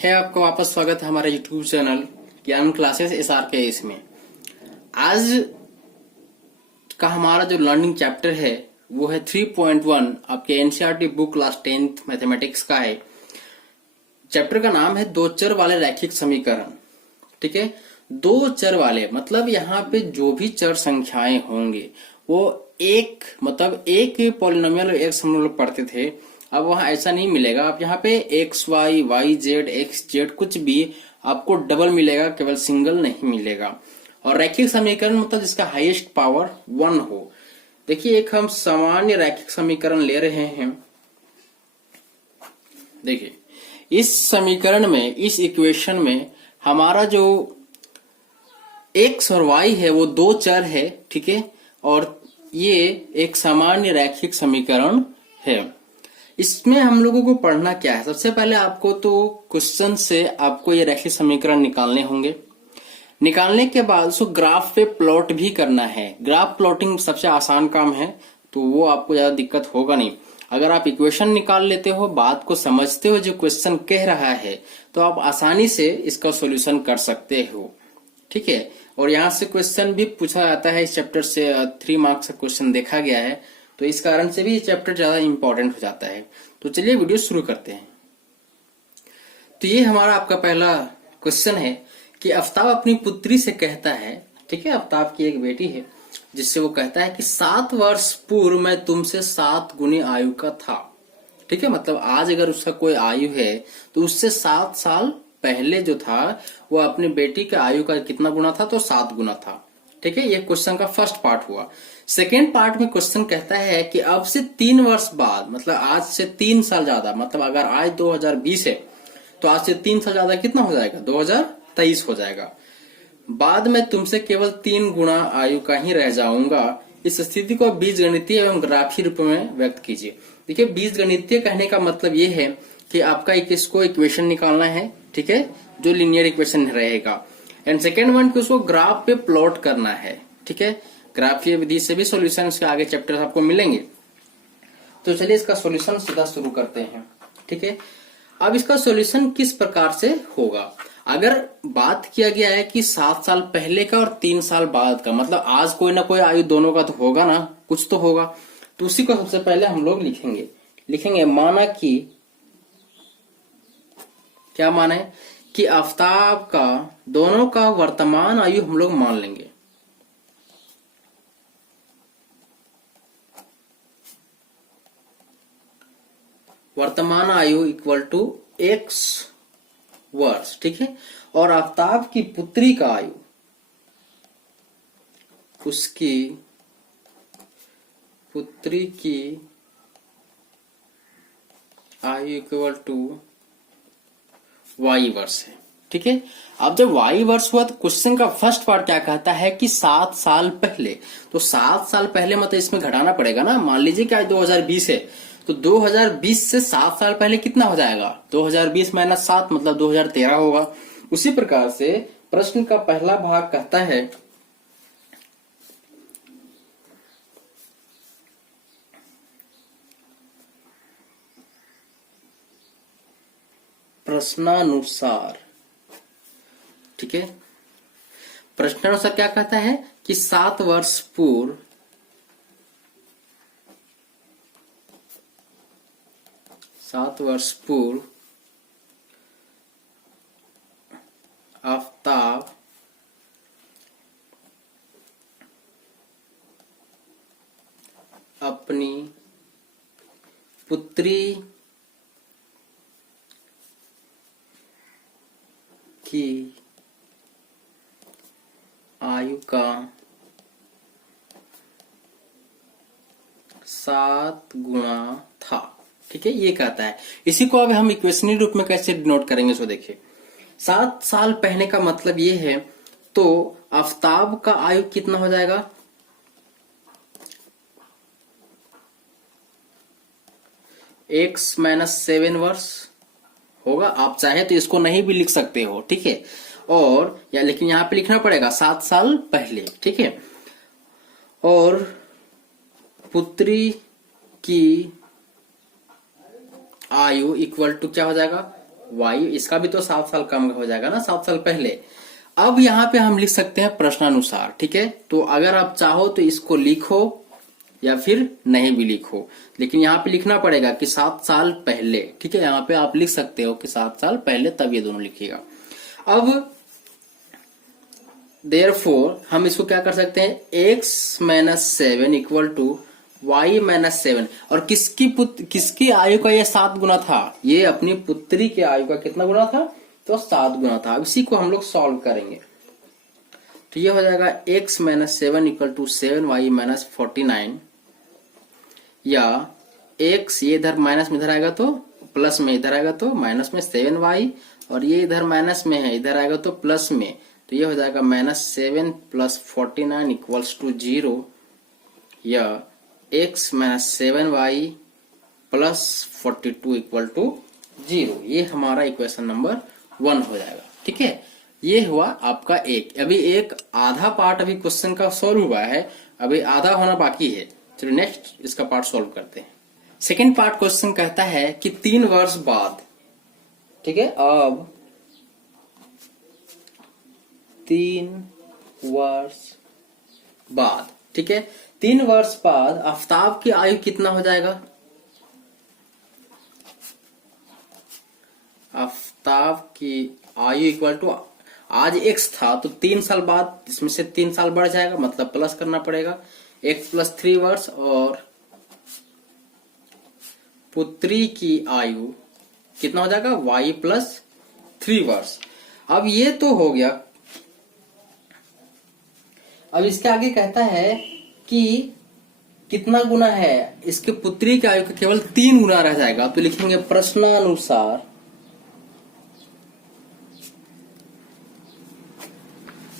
है आपका वापस स्वागत है हमारे YouTube चैनल ज्ञान क्लासेस SRK में। आज का हमारा जो लर्निंग चैप्टर है वो है 3.1 आपके NCERT book class 10th mathematics का है। चैप्टर का नाम है दो चर वाले रैखिक समीकरण। ठीक है, दो चर वाले मतलब यहाँ पे जो भी चर संख्याएं होंगे वो एक पॉलिनोमियल एक्स हम लोग पढ़ते थे। अब वहां ऐसा नहीं मिलेगा। आप यहाँ पे x y y z x z कुछ भी आपको डबल मिलेगा, केवल सिंगल नहीं मिलेगा। और रैखिक समीकरण मतलब जिसका हाईएस्ट पावर 1 हो। देखिए, एक हम सामान्य रैखिक समीकरण ले रहे हैं। देखिए, इस समीकरण में, इस इक्वेशन में हमारा जो एक्स और वाई है वो दो चर है। ठीक है, और ये एक सामान्य रैखिक समीकरण है। इसमें हम लोगों को पढ़ना क्या है? सबसे पहले आपको तो क्वेश्चन से आपको ये रैखिक समीकरण निकालने होंगे। निकालने के बाद उसको ग्राफ पे प्लॉट भी करना है। ग्राफ प्लॉटिंग सबसे आसान काम है, तो वो आपको ज्यादा दिक्कत होगा नहीं। अगर आप इक्वेशन निकाल लेते हो, बात को समझते हो जो क्वेश्चन कह रहा है, तो आप आसानी से इसका सॉल्यूशन कर सकते हो। ठीक है, और यहाँ से क्वेश्चन भी पूछा जाता है। इस चैप्टर से 3 मार्क्स का क्वेश्चन देखा गया है, तो इस कारण से भी ये चैप्टर ज्यादा इंपॉर्टेंट हो जाता है। तो चलिए वीडियो शुरू करते हैं। तो ये हमारा आपका पहला क्वेश्चन है कि आफ्ताब अपनी पुत्री से कहता है, ठीक है, आफ्ताब की एक बेटी है, जिससे वो कहता है कि 7 वर्ष पूर्व मैं तुमसे 7 गुनी आयु का था। ठीक है, मतलब आज अगर उसका कोई आयु है तो उससे 7 साल पहले जो था वो अपनी बेटी के आयु का कितना गुना था? तो 7 गुना था। ठीक है, ये क्वेश्चन का फर्स्ट पार्ट हुआ। सेकेंड पार्ट में क्वेश्चन कहता है कि अब से 3 वर्ष बाद, मतलब आज से 3 साल ज्यादा, मतलब अगर आज 2020 है तो आज से 3 साल ज्यादा कितना हो जाएगा? 2023 हो जाएगा। बाद में तुमसे केवल 3 गुना आयु का ही रह जाऊंगा। इस स्थिति को बीजगणितीय एवं ग्राफीय रूप में व्यक्त कीजिए। देखिए, बीजगणितीय कहने का मतलब ये है कि आपका इसको इक्वेशन निकालना है। ठीक है, जो लीनियर इक्वेशन रहेगा। एंड सेकेंड वन कि उसको ग्राफ पे प्लॉट करना है। ठीक है, ग्राफीय विधि से भी सॉल्यूशन उसके आगे चैप्टर आपको मिलेंगे। तो चलिए इसका सॉल्यूशन सीधा शुरू करते हैं। ठीक है, अब इसका सॉल्यूशन किस प्रकार से होगा? अगर बात किया गया है कि 7 साल पहले का और 3 साल बाद का, मतलब आज कोई ना कोई आयु दोनों का तो होगा ना, कुछ तो होगा। तो उसी को सबसे पहले हम लोग लिखेंगे माना कि, क्या माना है कि आफ्ताब का दोनों का वर्तमान आयु हम लोग मान लेंगे। वर्तमान आयु इक्वल टू x वर्ष। ठीक है, और आफ्ताब की पुत्री का आयु, उसकी पुत्री की आयु इक्वल टू y वर्ष है। ठीक है, अब जब y वर्ष हुआ तो क्वेश्चन का फर्स्ट पार्ट क्या कहता है कि 7 साल पहले। तो 7 साल पहले मतलब इसमें घटाना पड़ेगा ना। मान लीजिए कि आज 2020 है, तो 2020 से 7 साल पहले कितना हो जाएगा? 2020 माइनस 7 मतलब 2013 होगा। उसी प्रकार से प्रश्न का पहला भाग कहता है प्रश्नानुसार। ठीक है, प्रश्नानुसार क्या कहता है कि 7 वर्ष पूर्व आफ्ताब अपनी पुत्री की आयु का 7 गुना था। ठीक है, ये कहता है। इसी को अब हम इक्वेशनरी रूप में कैसे डिनोट करेंगे? सो देखिए, 7 साल पहले का मतलब ये है, तो आफ्ताब का आयु कितना हो जाएगा? x माइनस 7 वर्ष होगा। आप चाहे तो इसको नहीं भी लिख सकते हो। ठीक है, और या लेकिन यहां पे लिखना पड़ेगा 7 साल पहले। ठीक है, और पुत्री की आयु इक्वल टू क्या हो जाएगा? y, इसका भी तो 7 साल कम हो जाएगा ना, 7 साल पहले। अब यहाँ पे हम लिख सकते हैं प्रश्नानुसार, ठीक है। तो अगर आप चाहो तो इसको लिखो या फिर नहीं भी लिखो, लेकिन यहाँ पे लिखना पड़ेगा कि 7 साल पहले, ठीक है। यहाँ पे आप लिख सकते हो कि 7 साल पहले, तब ये दोनों लिखिएगा। अब देयरफॉर हम इसको क्या कर सकते हैं, x minus 7 equal to y minus 7। और किसकी आयु का ये 7 गुना था, ये अपनी पुत्री के आयु का कितना गुना था, तो 7 गुना था। अब इसी को हम लोग सॉल्व करेंगे, तो ये हो जाएगा x minus 7 equal to 7 y minus 49, या x ये इधर माइनस में इधर आएगा तो प्लस में, इधर आएगा तो माइनस में 7y, और ये इधर माइनस में है, इधर आएगा तो प्लस में, तो ये हो जाएगा -7 प्लस 49 इक्वल्स टू 0, या x minus 7y plus 42 equal to 0। ये हमारा इक्वेशन नंबर 1 हो जाएगा, ठीक है। ये हुआ आपका एक। अभी एक आधा पार्ट अभी क्वेश्चन का सॉल्व हुआ है, अभी आधा होना बाकी है। चलो नेक्स्ट इसका पार्ट सॉल्व करते हैं। सेकेंड पार्ट क्वेश्चन कहता है कि 3 वर्ष बाद, ठीक है, अब 3 वर्ष बाद, ठीक है, 3 वर्ष बाद आफ्ताब की आयु कितना हो जाएगा। आफ्ताब की आयु इक्वल टू, आज x था तो 3 साल बाद इसमें से 3 साल बढ़ जाएगा, मतलब प्लस करना पड़ेगा, x प्लस 3 वर्ष, और पुत्री की आयु कितना हो जाएगा, y प्लस 3 वर्ष। अब ये तो हो गया। अब इसके आगे कहता है कि कितना गुना है, इसके पुत्री की आयु का केवल 3 गुना रह जाएगा, तो लिखेंगे प्रश्नानुसार,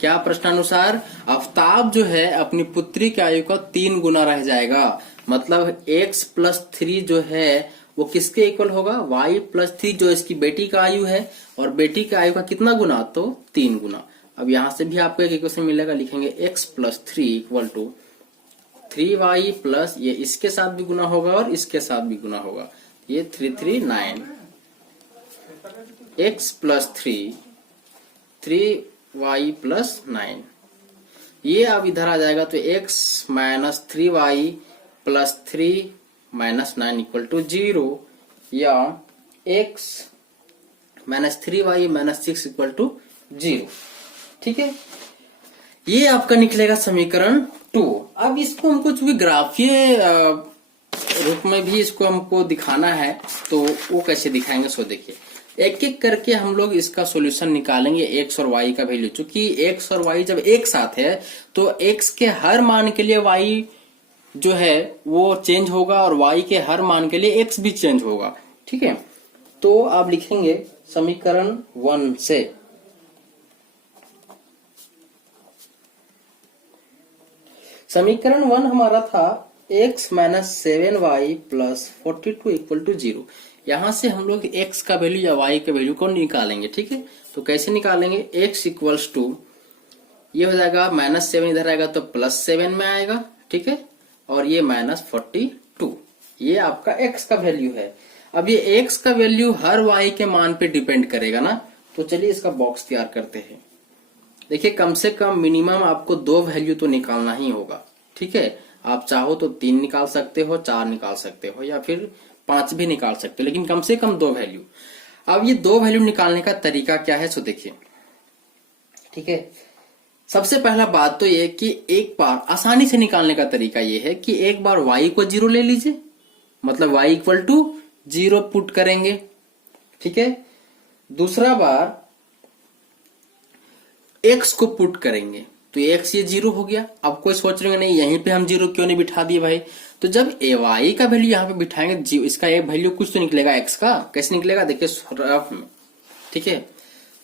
क्या प्रश्नानुसार, आफ्ताब जो है अपनी पुत्री की आयु का 3 गुना रह जाएगा, मतलब x प्लस 3 जो है वो किसके इक्वल होगा, y प्लस 3 जो इसकी बेटी का आयु है, और बेटी की आयु का कितना गुना, तो 3 गुना। अब यहां से भी आपको एक इक्वेशन मिलेगा, लिखेंगे x plus 3 equal to 3y plus, ये इसके साथ भी गुना होगा और इसके साथ भी गुना होगा, ये 339, x प्लस 3y प्लस 9, ये अब इधर आ जाएगा, तो x minus 3y plus 3 minus 9 equal to 0, या x minus 3y minus 6 equal to 0, ठीक है। ये आपका निकलेगा समीकरण 2। अब इसको हमको चूंकि ग्राफीय रूप में भी इसको हमको दिखाना है, तो वो कैसे दिखाएंगे, सो देखिए, एक एक करके हम लोग इसका सॉल्यूशन निकालेंगे x और y का वैल्यू। चूंकि x और y जब एक साथ है तो x के हर मान के लिए y जो है वो चेंज होगा, और y के हर मान के लिए x भी चेंज होगा, ठीक है। तो आप लिखेंगे समीकरण 1 से, समीकरण 1 हमारा था x minus 7y plus 42 equal to 0। यहां से हम लोग x का वैल्यू या y का वैल्यू को निकालेंगे, ठीक है। तो कैसे निकालेंगे, x इक्वल्स टू, ये हो जाएगा -7 इधर आएगा तो +7 में आएगा, ठीक है, और ये -42, ये आपका x का वैल्यू है। अब ये x का वैल्यू हर y के मान पे डिपेंड करेगा ना, तो चलिए इसका बॉक्स तैयार करते हैं। देखिए कम से कम मिनिमम आपको 2 वैल्यू तो निकालना ही होगा, ठीक है। आप चाहो तो 3 निकाल सकते हो, 4 निकाल सकते हो, या फिर 5 भी निकाल सकते हो, लेकिन कम से कम 2 वैल्यू। अब ये 2 वैल्यू निकालने का तरीका क्या है, सो देखिए, ठीक है। सबसे पहला बात तो ये कि एक बार आसानी से निकालने का तरीका ये है कि एक बार y को 0 ले लीजिए, मतलब y इक्वल टू 0 पुट करेंगे, ठीक है। दूसरा बार x को पुट करेंगे, तो x ये 0 हो गया। अब कोई सोच रहे नहीं यहीं पे हम 0 क्यों नहीं बिठा दिए भाई, तो जब y का वैल्यू यहाँ पे बिठाएंगे, इसका एक वैल्यू कुछ तो निकलेगा x का, कैसे निकलेगा देखिए रफ में, ठीक है।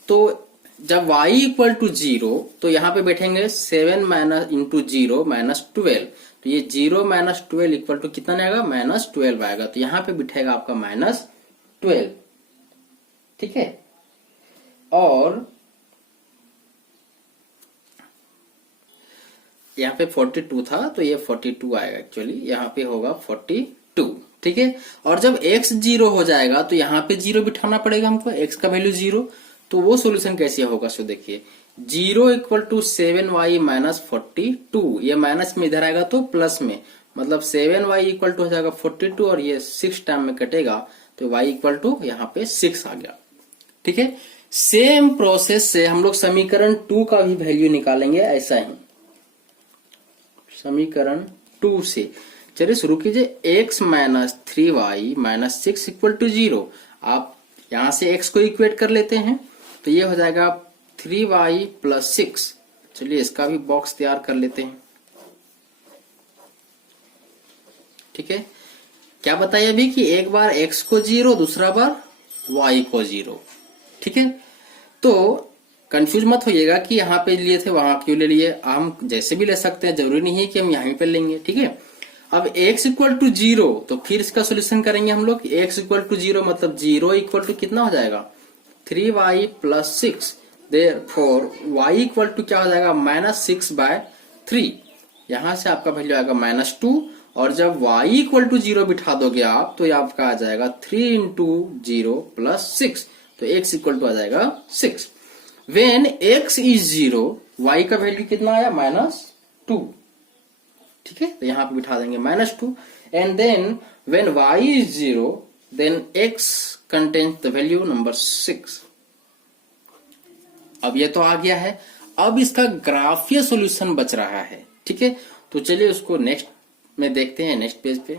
तो जब y इक्वल टू 0 तो यहाँ पे बैठेंगे 7 माइनस इंटू 0 माइनस 12, तो ये 0 माइनस 12 इक्वल टू कितना आएगा, -12 आएगा, तो यहाँ पे बिठेगा आपका -12, ठीक है। और यहाँ पे 42 था तो ये 42 आएगा, एक्चुअली यहाँ पे होगा 42, ठीक है। और जब x 0 हो जाएगा तो यहाँ पे 0 बिठाना पड़ेगा हमको, x का वैल्यू 0। तो वो सोल्यूशन कैसे होगा, सो देखिए 0 इक्वल टू 7y माइनस 42, ये माइनस में इधर आएगा तो प्लस में, मतलब 7y इक्वल टू हो जाएगा 42 और ये 6 टाइम में कटेगा तो y इक्वल टू यहाँ पे 6 आ गया। ठीक है, सेम प्रोसेस से हम लोग समीकरण 2 का भी वैल्यू निकालेंगे ऐसा ही, समीकरण 2 से। चलिए शुरू कीजिए, x minus 3y minus 6 equal to 0। आप यहां से x को इक्वेट कर लेते हैं तो ये हो जाएगा 3y प्लस 6। चलिए इसका भी बॉक्स तैयार कर लेते हैं। ठीक है, क्या बताइए अभी कि एक बार x को 0, दूसरा बार y को 0। ठीक है, तो कंफ्यूज मत होइएगा कि यहाँ पे लिए थे वहां क्यों ले लिए, हम जैसे भी ले सकते हैं, जरूरी नहीं है कि हम यहीं पे लेंगे। ठीक है, अब x इक्वल टू 0 तो फिर इसका सोल्यूशन करेंगे हम लोग। x इक्वल टू 0 मतलब 0 इक्वल टू कितना हो जाएगा 3y plus 6, therefore y equal to क्या हो जाएगा माइनस 6/3। यहां से आपका वैल्यू आएगा -2 और जब y इक्वल टू 0 बिठा दोगे आप तो ये आपका आ जाएगा 3 इंटू 0 प्लस 6, तो x इक्वल टू आ जाएगा 6। वेन x इज 0, y का वैल्यू कितना आया -2। ठीक है, तो यहां पे बिठा देंगे -2 and then when y is 0 then x contains the value number 6। अब ये तो आ गया है, अब इसका ग्राफीय सॉल्यूशन बच रहा है। ठीक है, तो चलिए उसको नेक्स्ट में देखते हैं, नेक्स्ट पेज पे।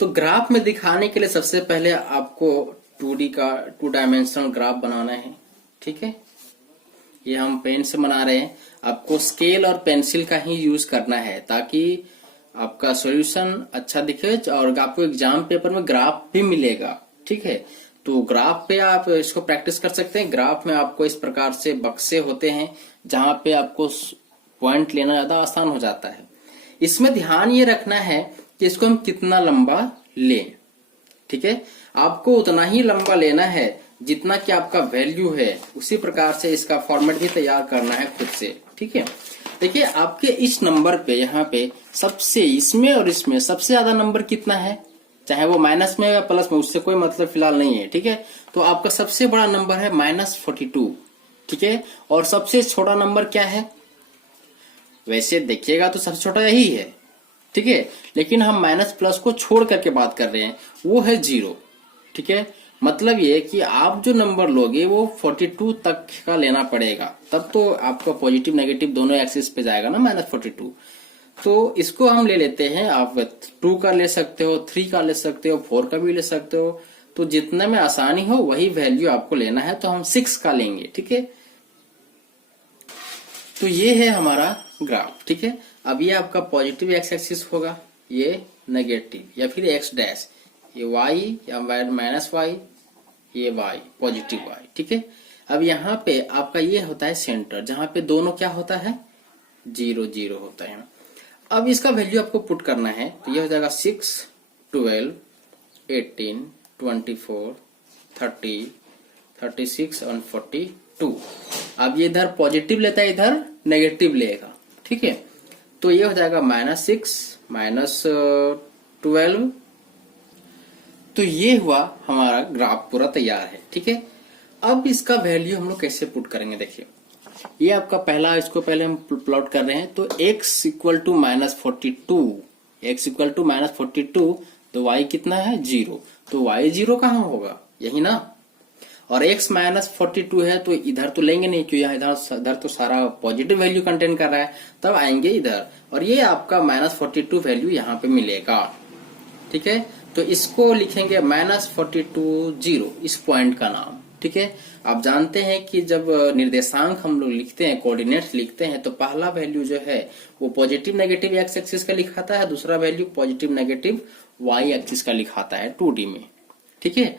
तो ग्राफ में दिखाने के लिए सबसे पहले आपको 2D का 2 डायमेंशनल ग्राफ बनाना है। ठीक है, ये हम पेन से बना रहे हैं, आपको स्केल और पेंसिल का ही यूज करना है ताकि आपका सॉल्यूशन अच्छा दिखे और आपको एग्जाम पेपर में ग्राफ भी मिलेगा। ठीक है, तो ग्राफ पे आप इसको प्रैक्टिस कर सकते हैं। ग्राफ में आपको इस प्रकार से बक्से होते हैं जहां पे आपको पॉइंट लेना ज्यादा आसान हो जाता है। इसमें ध्यान ये रखना है कि इसको हम कितना लंबा लें। ठीक है, आपको उतना ही लंबा लेना है जितना कि आपका वैल्यू है, उसी प्रकार से इसका फॉर्मेट भी तैयार करना है खुद से। ठीक है, देखिए आपके इस नंबर पे यहाँ पे सबसे इसमें और इसमें सबसे ज्यादा नंबर कितना है, चाहे वो माइनस में या प्लस में, उससे कोई मतलब फिलहाल नहीं है। ठीक है, तो आपका सबसे बड़ा नंबर है -42। ठीक है, और सबसे छोटा नंबर क्या है, वैसे देखिएगा तो सबसे छोटा यही है। ठीक है, लेकिन हम माइनस प्लस को छोड़ करके बात कर रहे हैं, वो है 0। ठीक है, मतलब ये कि आप जो नंबर लोगे वो 42 तक का लेना पड़ेगा, तब तो आपका पॉजिटिव नेगेटिव दोनों एक्सिस पे जाएगा ना -42। तो इसको हम ले लेते हैं, आप 2 का ले सकते हो, 3 का ले सकते हो, 4 का भी ले सकते हो, तो जितने में आसानी हो वही वैल्यू आपको लेना है। तो हम 6 का लेंगे। ठीक है, तो ये है हमारा ग्राफ। ठीक है, अब ये आपका पॉजिटिव एक्स एक्सिस होगा, ये नेगेटिव या फिर x डैश, ये y या -y, ये y पॉजिटिव y। ठीक है, अब यहाँ पे आपका ये होता है सेंटर, जहां पे दोनों क्या होता है 0 0 होता है। अब इसका वैल्यू आपको पुट करना है, तो ये हो जाएगा 6, 12, 18, 24, 30, 36 और 42। अब ये इधर पॉजिटिव लेता है, इधर नेगेटिव लेगा। ठीक है, तो ये हो जाएगा -6 -12। तो ये हुआ हमारा ग्राफ पूरा तैयार है। ठीक है, अब इसका वैल्यू हम लोग कैसे पुट करेंगे, देखिए ये आपका पहला, इसको पहले हम प्लॉट कर रहे हैं। तो x equal to -42, x equal to -42, तो y कितना है 0, तो y 0 कहाँ होगा, यही ना। और x -42 है तो इधर तो लेंगे नहीं, क्यों यहाँ इधर तो सारा पॉजिटिव वैल्यू कंटेन कर रहा है, तब आएंगे इधर और ये आपका -42 वैल्यू यहाँ पे मिलेगा। ठीक है, तो इसको लिखेंगे -42 0, इस पॉइंट का नाम। ठीक है, आप जानते हैं कि जब निर्देशांक हम लोग लिखते हैं, कोऑर्डिनेट्स लिखते हैं, तो पहला वैल्यू जो है वो पॉजिटिव नेगेटिव एक्स एक्सिस का लिखाता है, दूसरा value positive negative y axis का लिखाता है 2D में। ठीक है,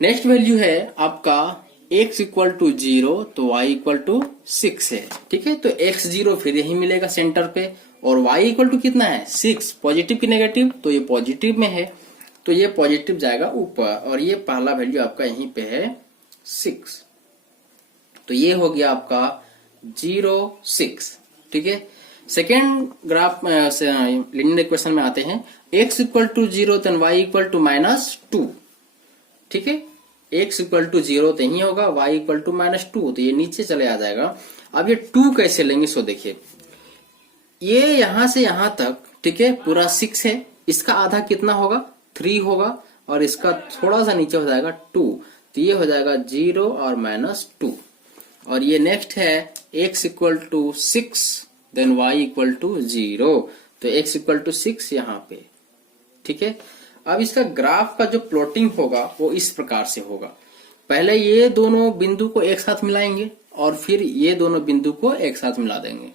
नेक्स्ट वैल्यू है आपका x इक्वल टू 0, तो y इक्वल टू 6 है। ठीक है, तो x 0 फिर यही मिलेगा सेंटर पे, और y इक्वल टू कितना है 6, पॉजिटिव की नेगेटिव, तो ये पॉजिटिव में है, तो ये पॉजिटिव जाएगा ऊपर, और ये पहला वैल्यू आपका यहीं पे है 6, तो ये हो गया आपका 0 6। ठीक है, सेकेंड ग्राफ लीनियर इक्वेशन में आते हैं, x equal to 0 then y equal to -2। ठीक है, x इक्वल टू 0 तो यही होगा, y इक्वल टू -2, तो ये नीचे चले आ जाएगा। अब ये 2 कैसे लेंगे, सो देखिए, ये यहां से यहां तक, ठीक है, पूरा 6 है, इसका आधा कितना होगा, 3 होगा, और इसका थोड़ा सा नीचे हो जाएगा 2, तो ये हो जाएगा 0 और -2। और ये नेक्स्ट है x equal to 6 then y equal to 0, तो x इक्वल टू 6 यहाँ पे। ठीक है, अब इसका ग्राफ का जो प्लॉटिंग होगा वो इस प्रकार से होगा। पहले ये दोनों बिंदु को एक साथ मिलाएंगे और फिर ये दोनों बिंदु को एक साथ मिला देंगे,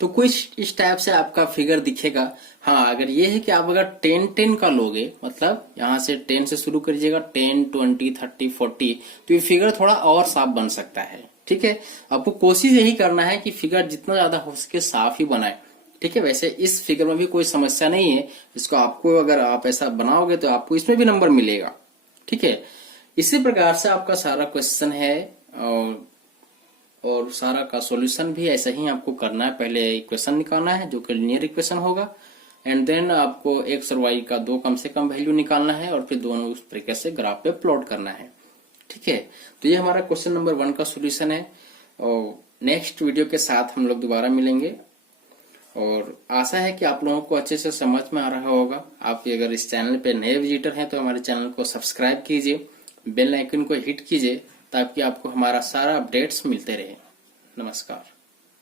तो कुछ इस टाइप से आपका फिगर दिखेगा। हाँ, अगर ये है कि आप अगर 10-10 का लोगे, मतलब यहां से 10 से शुरू करिएगा, 10, 20, 30, 40, तो ये फिगर थोड़ा और साफ बन सकता है। ठीक है, आपको कोशिश यही करना है कि फिगर जितना ज्यादा हो सके साफ ही बनाए। ठीक है, वैसे इस फिगर में भी कोई समस्या नहीं है, इसको आपको अगर आप ऐसा बनाओगे तो आपको इसमें भी नंबर मिलेगा। ठीक है, इसी प्रकार से आपका सारा क्वेश्चन है और सारा का सॉल्यूशन भी ऐसा ही आपको करना है। पहले इक्वेशन निकालना है जो कि लीनियर इक्वेशन होगा, एंड देन आपको x और y का 2 कम से कम वैल्यू निकालना है और फिर दोनों उस तरीके से ग्राफ पे प्लॉट करना है। ठीक है, तो ये हमारा क्वेश्चन नंबर 1 का सॉल्यूशन है, और नेक्स्ट वीडियो के साथ हम लोग दोबारा मिलेंगे, और आशा है कि आप लोगों को अच्छे से समझ में आ रहा होगा। आप अगर इस चैनल पे नए विजिटर हैं तो हमारे चैनल को सब्सक्राइब कीजिए, बेल आइकन को हिट कीजिए, ताकि आपको हमारा सारा अपडेट्स मिलते रहे। नमस्कार।